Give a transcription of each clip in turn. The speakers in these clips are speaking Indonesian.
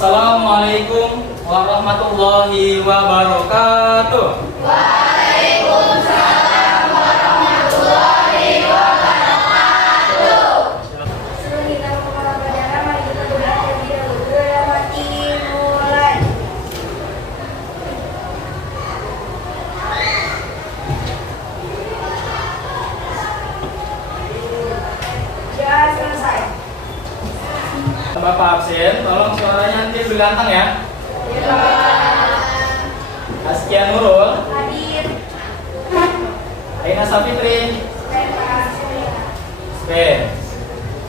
Assalamualaikum warahmatullahi wabarakatuh. Waalaikumsalam warahmatullahi wabarakatuh. Sebelum kita memulai pelajaran, mari kita berdoa terlebih dahulu. Dalam hati mulai. Sudah selesai. Bapak absen, tolong suaranya nanti bergantang ya. Askia Nurul, Hadir. Aina Safitri, Spen,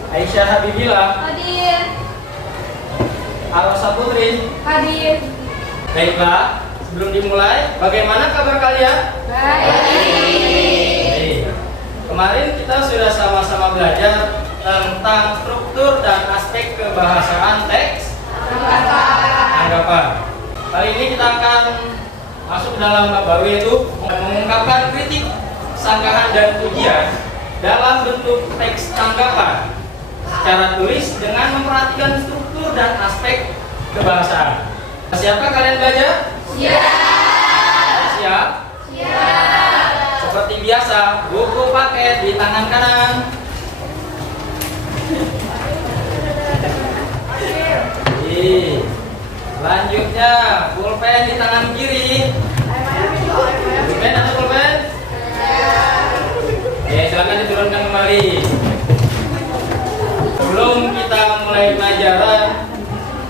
Aisyah Habibila, Hadir. Arosa Putri. Hadir. Baiklah, sebelum dimulai, bagaimana kabar kalian? Baik. Kemarin kita sudah sama-sama belajar tentang struktur dan aspek kebahasaan teks tanggapan. Kali ini kita akan masuk dalam bab baru, yaitu mengungkapkan kritik, sanggahan, dan pujian dalam bentuk teks tanggapan secara tulis dengan memperhatikan struktur dan aspek kebahasaan. Siapa kalian belajar? Siap? Seperti biasa, buku paket di tangan kanan. Selanjutnya, pulpen di tangan kiri. Pulpen atau pulpen? Silakan diturunkan kembali. Sebelum kita mulai pelajaran,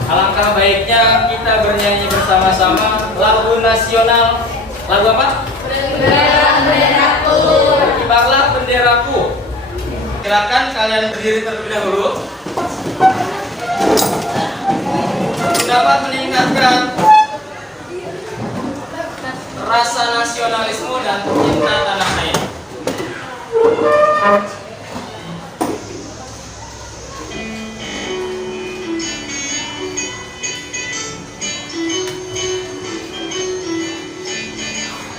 alangkah baiknya kita bernyanyi bersama-sama lagu nasional. Lagu apa? Benderaku. Berkibarlah benderaku. Silakan kalian berdiri terlebih dahulu. Dapat meningkatkan rasa nasionalisme dan cinta tanah air.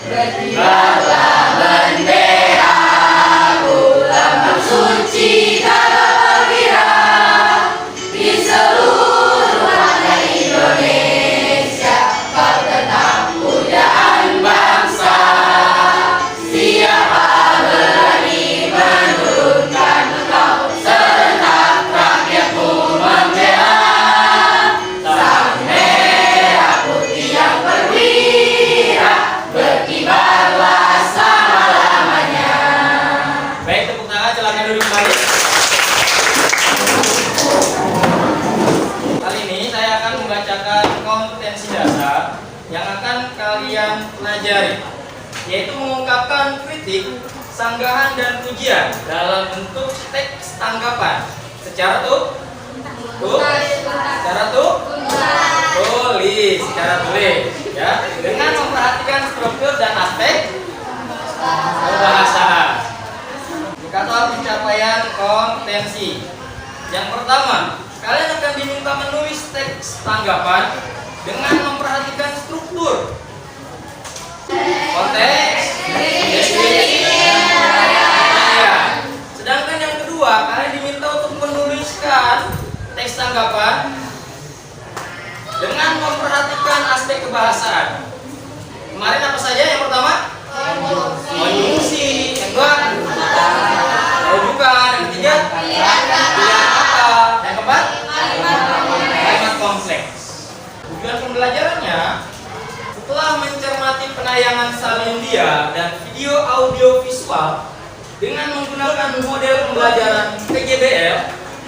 Berkibarlah benderaku, lambang suci dalam berkibar di seluruh tanah Indonesia. Kau tetap pujaan bangsa. Siapa berani menurunkan engkau, serentak rakyatmu membela. Sang merah putih yang perwira, berkibarlah selama-lamanya. Baik, tepuk tangan, silakan duduk kembali. Kali ini saya akan membacakan kompetensi dasar yang akan kalian pelajari, yaitu mengungkapkan kritik, sanggahan, dan pujian dalam bentuk teks tanggapan secara tulis, secara tulis, ya, dengan memperhatikan struktur dan aspek kebahasaan. Indikator pencapaian kompetensi. Yang pertama, kalian akan diminta menulis teks tanggapan dengan memperhatikan struktur, konteks, deskripsi, dan penyampaian. Sedangkan yang kedua, kalian diminta untuk menuliskan teks tanggapan dengan memperhatikan aspek kebahasaan. Kemarin apa saja? Yang pertama, konjungsi. Yang kedua, rujukan. Yang ketiga, pilihan kata. Yang keempat, kalimat kompleks. Tujuan pembelajarannya, setelah mencermati penayangan Salindia dan video audio visual dengan menggunakan model pembelajaran PJBL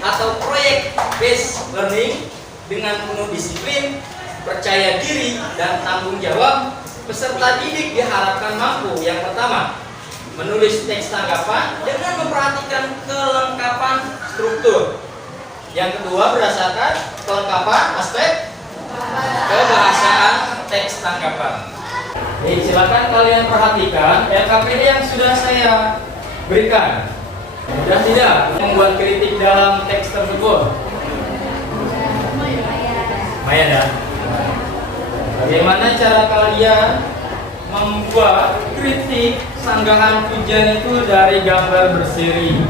atau Project Based Learning dengan penuh disiplin, percaya diri, dan tanggung jawab, peserta didik diharapkan mampu yang pertama, menulis teks tanggapan dengan memperhatikan kelengkapan struktur. Yang kedua, berdasarkan kelengkapan aspek kebahasaan teks tanggapan. Baik, silakan kalian perhatikan LKPD yang sudah saya berikan. Mudah tidak membuat kritik dalam teks tersebut? Lumayan ya. Bagaimana cara kalian membuat kritik, sanggahan, pujian itu dari gambar berseri?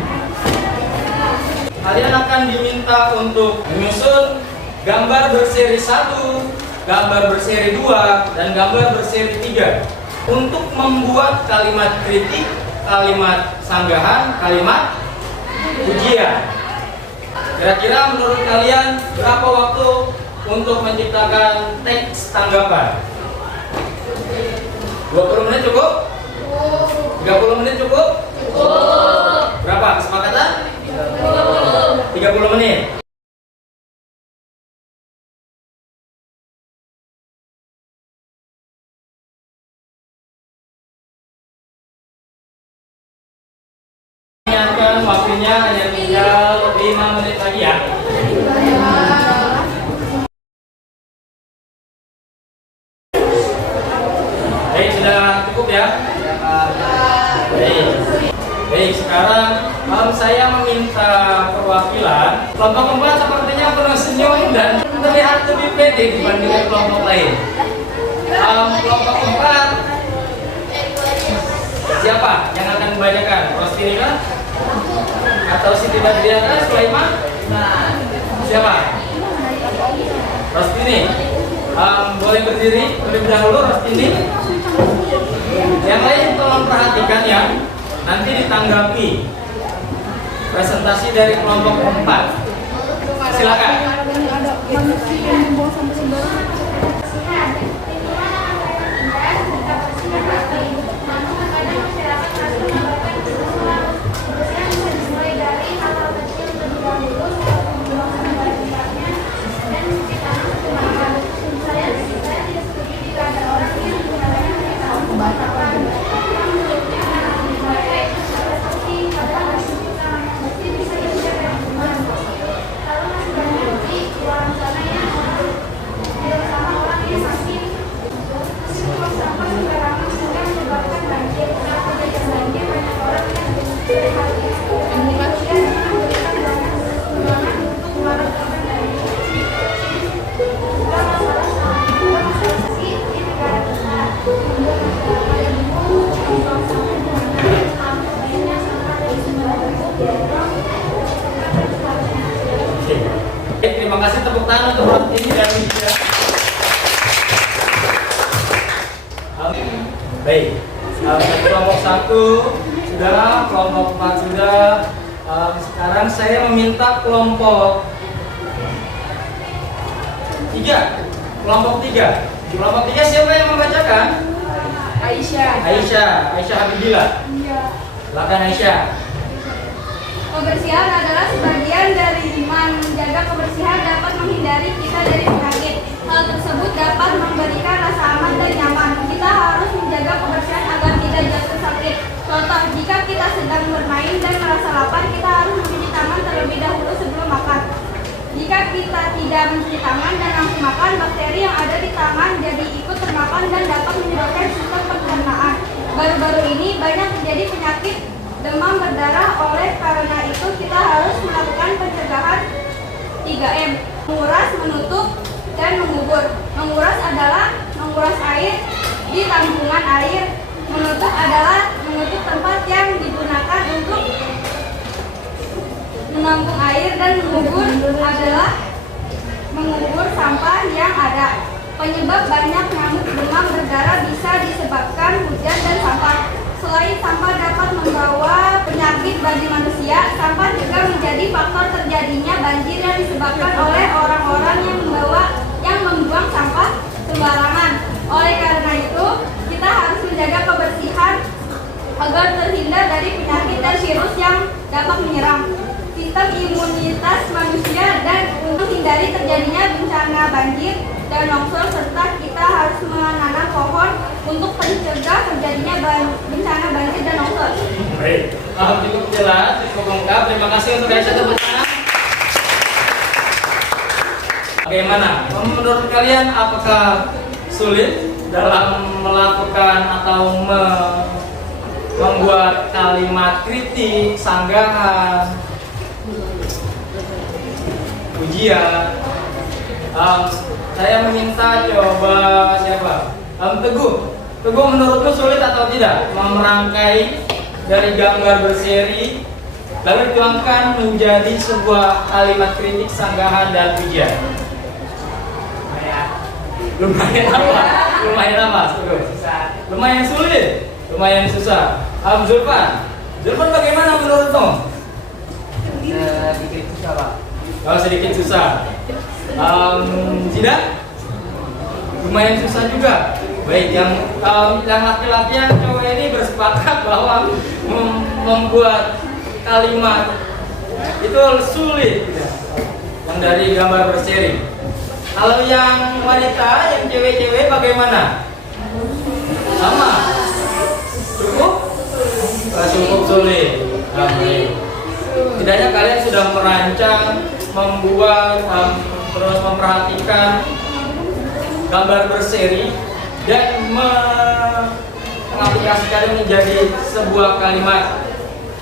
Kalian akan diminta untuk menyusun gambar berseri 1, gambar berseri 2, dan gambar berseri 3 untuk membuat kalimat kritik, kalimat sanggahan, kalimat pujian. Kira-kira menurut kalian berapa waktu untuk menciptakan teks tanggapan? 20 menit cukup? 30 menit cukup? Berapa kesepakatan? 30 menit. Ingatkan waktunya hanya tinggal 5 menit lagi ya. Baik, sudah cukup ya? Baik, sekarang saya meminta perwakilan kelompok 4 sepertinya penuh senyum dan terlihat lebih pede dibandingkan kelompok lain. Kelompok 4 siapa yang akan membacakan? Rostini kah? Atau Siti Badriana, Sulaiman? Siapa? Rostini. Boleh berdiri terlebih dahulu, Rostini. Yang lain tolong perhatikan ya. Nanti ditanggapi presentasi dari kelompok 4. Silakan. Terima kasih, tepuk tangan untuk Rostini dan Widya. Baik, kelompok 1 sudah, kelompok 4 sudah. Sekarang saya meminta kelompok 3. Kelompok 3 siapa yang membacakan? Aisyah Habibillah. Silakan Aisyah. Kebersihan adalah sebagian dari iman. Menjaga kebersihan dapat menghindari kita dari penyakit. Hal tersebut dapat memberikan rasa aman dan nyaman. Kita harus menjaga kebersihan agar tidak jatuh sakit. Contoh, jika kita sedang bermain dan merasa lapar, kita harus mencuci tangan terlebih dahulu sebelum makan. Jika kita tidak mencuci tangan dan langsung makan, bakteri yang ada di tangan jadi ikut termakan dan dapat menyebabkan sistem pencernaan. Baru-baru ini banyak terjadi penyakit demam berdarah. Oleh karena itu kita harus melakukan pencegahan 3M: menguras, menutup, dan mengubur. Menguras adalah menguras air di tampungan air. Menutup adalah menutup tempat yang digunakan untuk menampung air, dan mengubur adalah mengubur sampah yang ada. Penyebab banyak nyamuk demam berdarah bisa disebabkan hujan dan sampah. Selain sampah dapat membawa penyakit bagi manusia, sampah juga menjadi faktor terjadinya banjir yang disebabkan oleh orang-orang yang membuang sampah sembarangan. Oleh karena itu, kita harus menjaga kebersihan agar terhindar dari penyakit dan virus yang dapat menyerang sistem imunitas manusia dan untuk hindari terjadinya bencana banjir dan longsor, serta kita harus menanam pohon untuk mencegah terjadinya bencana banjir dan longsor. Baik, cukup jelas, cukup lengkap. Terima kasih untuk Aisyah, tepuk tangan. Bagaimana? Menurut kalian apakah sulit dalam melakukan atau membuat kalimat kritik, sanggahan, pujian? Saya meminta coba siapa? Teguh, menurutmu sulit atau tidak merangkai dari gambar berseri lalu dituangkan menjadi sebuah kalimat kritik, sanggahan, dan pujian? Lumayan apa? Lumayan apa? Lumayan sulit. Lumayan susah. Zulfan. Zulfan bagaimana menurutmu? Sedikit susah, Pak. Oh, sedikit susah. Tidak? Lumayan susah juga. Baik, yang laki-laki yang cowok ini bersepakat bahwa membuat kalimat itu sulit. Yang dari gambar berseri. Kalau yang wanita, yang cewek-cewek bagaimana? Sama. Cukup? Cukup sulit. Tidaknya kalian sudah merancang, membuat, terus memperhatikan gambar berseri dan mengaplikasikannya menjadi sebuah kalimat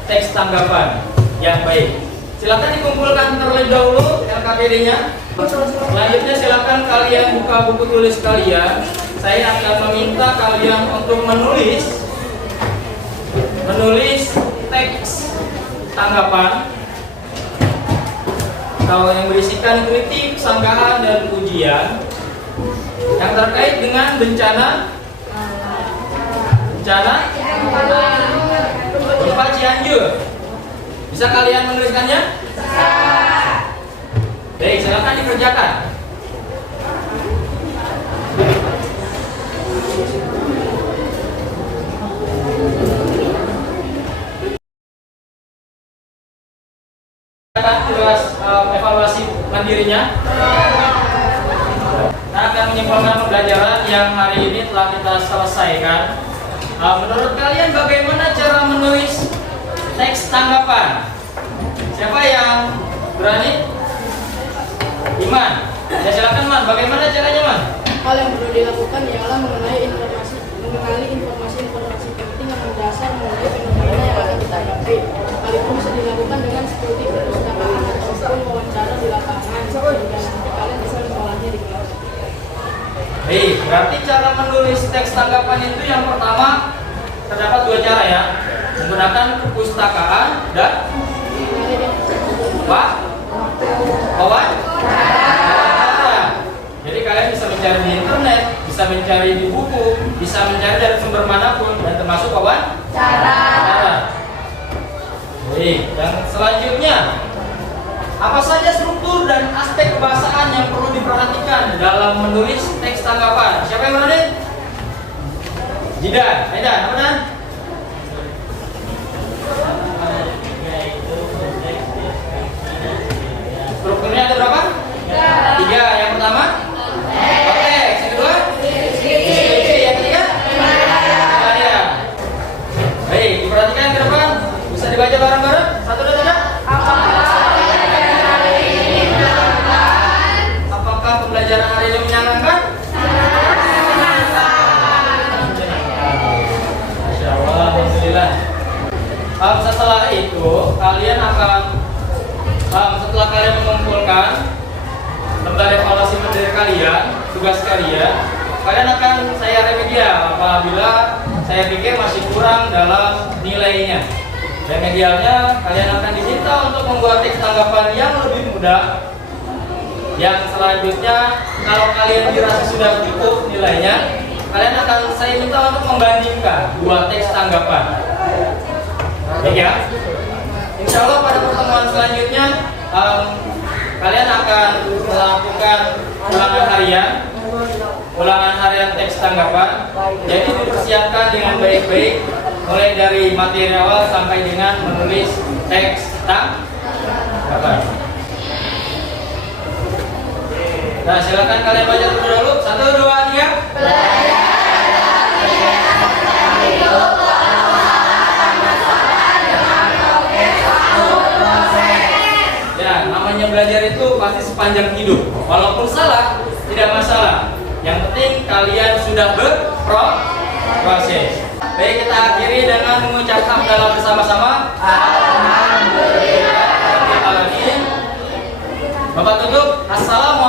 teks tanggapan yang baik. Silakan dikumpulkan terlebih dahulu LKPD-nya. Selanjutnya silakan kalian buka buku tulis kalian. Saya akan meminta kalian untuk menulis teks tanggapan atau yang berisikan kritik, sanggahan, dan pujian yang terkait dengan bencana gempa Cianjur. Bisa kalian menuliskannya? Bisa. Baik, silakan dikerjakan. Tugas evaluasi mandirinya. Kita akan menyimpulkan pembelajaran yang hari ini telah kita selesaikan. Menurut kalian bagaimana cara menulis teks tanggapan? Siapa yang berani? Iman. Ya silakan Man. Bagaimana caranya Man? Hal yang perlu dilakukan ialah mengenali informasi penting yang mendasar mengenai fenomena yang akan ditanggapi. Hal itu bisa dilakukan dengan seperti perpustakaan ataupun wawancara di lapangan, sehingga nanti kalian bisa mengolahnya di kelas. Berarti cara menulis teks tanggapan itu yang pertama terdapat dua cara ya, menggunakan perpustakaan dan wawancara. Jadi kalian bisa mencari di internet, bisa mencari di buku, bisa mencari dari sumber manapun, dan termasuk wawancara. Dan selanjutnya, apa saja struktur dan aspek kebahasaan yang perlu diperhatikan dalam menulis teks tanggapan? Siapa yang berani? Jidan, Aidan, apa Dan? Strukturnya ada berapa? 3. Yang pertama? Konteks. Yang kedua? Deskripsi. Yang ketiga? Penilaian. Baik, diperhatikan ke depan. Bisa dibaca bareng-bareng? 1, 2, 3. Apakah pembelajaran hari ini menyenangkan? Masya Allah, alhamdulillah. Setelah itu kalian akan setelah kalian mengumpulkan lembar evaluasi mandiri kalian, tugas kalian akan saya remedial apabila saya pikir masih kurang dalam nilainya. Remedialnya kalian akan diminta untuk membuat teks tanggapan yang lebih mudah. Yang selanjutnya, kalau kalian dirasa sudah cukup nilainya, kalian akan saya minta untuk membandingkan dua teks tanggapan. Baik ya. Insya Allah pada pertemuan selanjutnya kalian akan melakukan ulangan harian teks tanggapan. Jadi dipersiapkan dengan baik-baik mulai dari materi awal sampai dengan menulis teks tanggapan. Nah, silakan kalian baca terlebih dahulu. 1, 2, 3. Ya, namanya belajar itu pasti sepanjang hidup. Walaupun salah, tidak masalah. Yang penting kalian sudah berproses. Baik, kita akhiri dengan mengucap hamdalah bersama-sama. Alhamdulillah. Bapak tutup. Assalamualaikum.